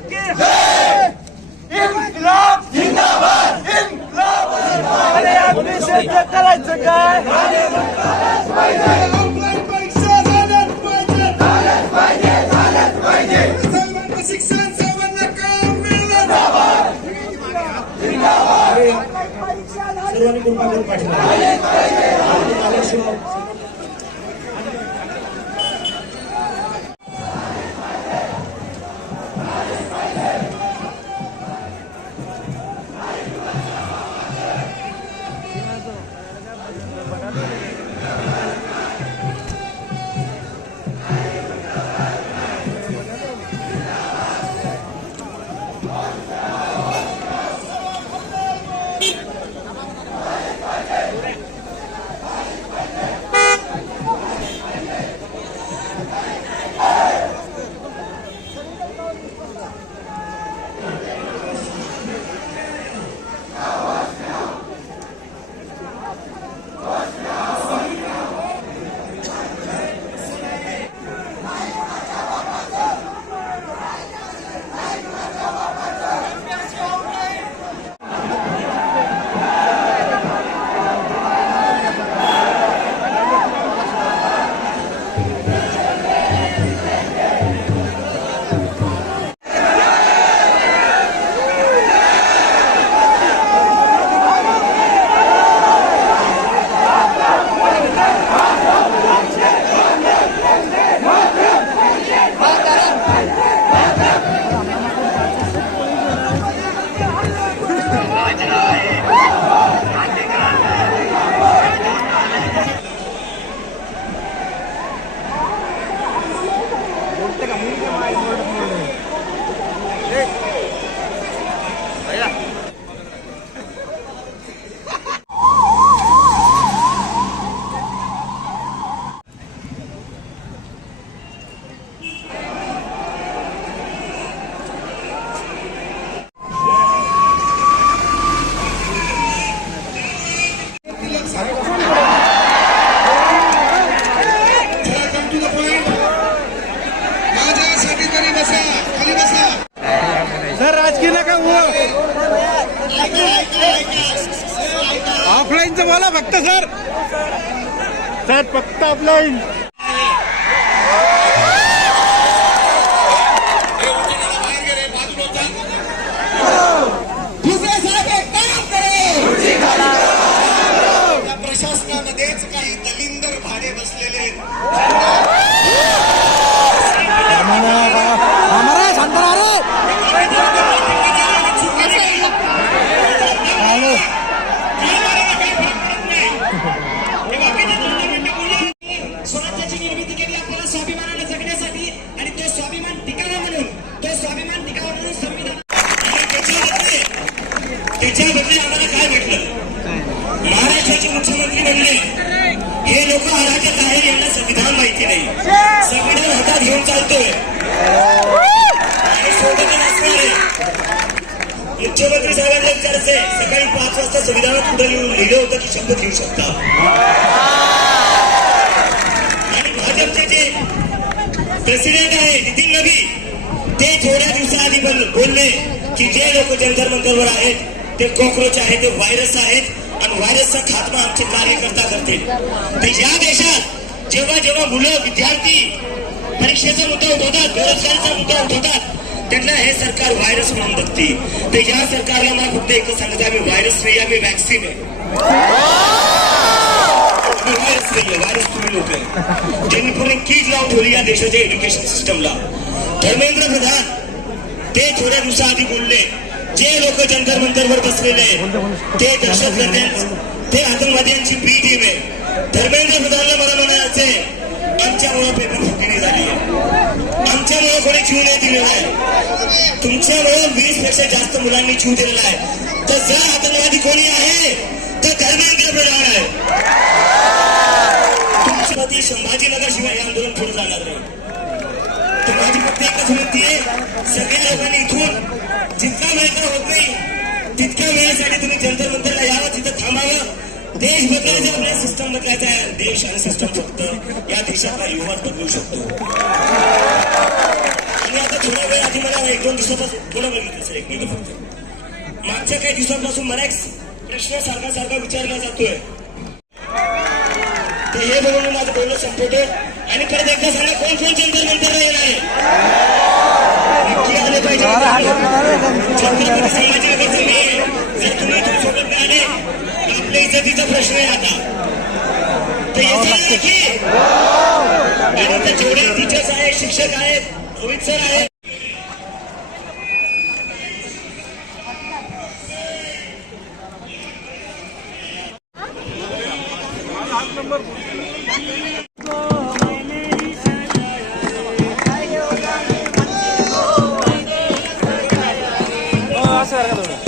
की जय। इन्कलाब जिंदाबाद, इन्कलाब जिंदाबाद। अरे आम्ही शेत करायचं काय? ऑफलाईन परीक्षा झाल्याच पाहिजे, झाल्याच पाहिजे, झाल्याच पाहिजे। सर्वांना शिक्षण सर्वांना काम मिळालं जिंदाबाद, जिंदाबाद। सर्वांनी कृपा करून पाठवा। ऑफलाईनचं बोला फक्त सर, सर फक्त ऑफलाईन। प्रशासनामध्येच काही दलिंदर भाडे बसलेले स्वराज्याची निर्मिती केली आपल्याला स्वाभिमानाने जगण्यासाठी, आणि तो स्वाभिमान टिकावा म्हणून, तो स्वाभिमान टिकावा म्हणून संविधान। त्याच्या बदले आम्हाला काय भेटलं? महाराष्ट्राचे मुख्यमंत्री म्हणले हे लोक अराजक आहे, यांना संविधान माहिती नाही, संविधान हातात घेऊन चालतोय आणि सोबत असणारे मुख्यमंत्री साहेबांना विचारायचे सकाळी 5 वाजता संविधानात पुढे लिहिलं होतं की शपथ घेऊ शकता। आणि भाजपचे जे प्रेसिडेंट आहे नितीन नबी, ते थोड्या दिवसाआधी बोलले की जे लोक जंतर मंतरवर आहेत ते कॉक्रोच आहेत, ते व्हायरस आहेत आणि व्हायरसचा खात्मा आमचे कार्यकर्ता करतील। तर या देशात जेव्हा जेव्हा मुलं विद्यार्थी परीक्षेचा मुद्दा उठवतात, बेरोजगारीचा मुद्दा उठवतात, त्यांना हे सरकार व्हायरस म्हणून बघते। तर या सरकारला मला फक्त एकच सांगत आम्ही व्हायरस नाही, आम्ही वॅक्सिन आहे। व्हायरस नाही, व्हायरस तुम्ही लोक आहे, ज्यांनी पूर्ण कीड लावून ठेवली या देशाच्या एज्युकेशन सिस्टमला। धर्मेंद्र प्रधान ते थोड्या दिवसाआधी बोलले जे लोक जंतर मंतरवर बसलेले ते दहशतवाद्यांची, ते आतंकवाद्यांची बी टीम आहे। धर्मेंद्र प्रधानला मला म्हणायचे आमच्यामुळे पेपर फुटणी झाली आहे, आमच्यामुळे कोणी जीव नाही दिलेला आहे, तुमच्यामुळे 20 पेक्षा जास्त मुलांनी जीव दिलेला आहे। तर जर आतंकवादी कोणी आहे तर धर्मेंद्र प्रधान आहे। तुमच्यावरती संभाजीनगर शिवाय हे आंदोलन पुढे जाणार नाही। तर माझी फक्त एकच विनंती आहे, सगळ्या लोकांनी इथून जितका वेळ तर होत नाही तितक्या वेळेसाठी तुम्ही जंतर मंतरला यावं, तिथं थांबावं। देश बदलायचा, आपल्या सिस्टम बदलायचा आहे। देश आणि सिस्टम फक्त या देशातला युवाच बदलू शकतो। आणि मी आता थोडा वेळ आधी मला 1-2 दिवसापासून थोडं बघितलं सर, एक मिनिट फक्त. मागच्या काही दिवसांपासून मला एक प्रश्न सारखा विचारला जातोय. तर हे बघून मी माझं बोलणं संपवतो आणि परत एकदा सांगा कोण जंतर मंतरला येणार आहे. नक्की आले पाहिजे. छत्रपती संभाजीनगरचं मी जर तुम्ही सोबत नाही आले तर आपल्या इज्जतीचा प्रश्न आहे आता. तर येतील नक्की. आणि ते जेवढे टीचर्स आहेत, शिक्षक आहेत, रोहित सर आहेत, असं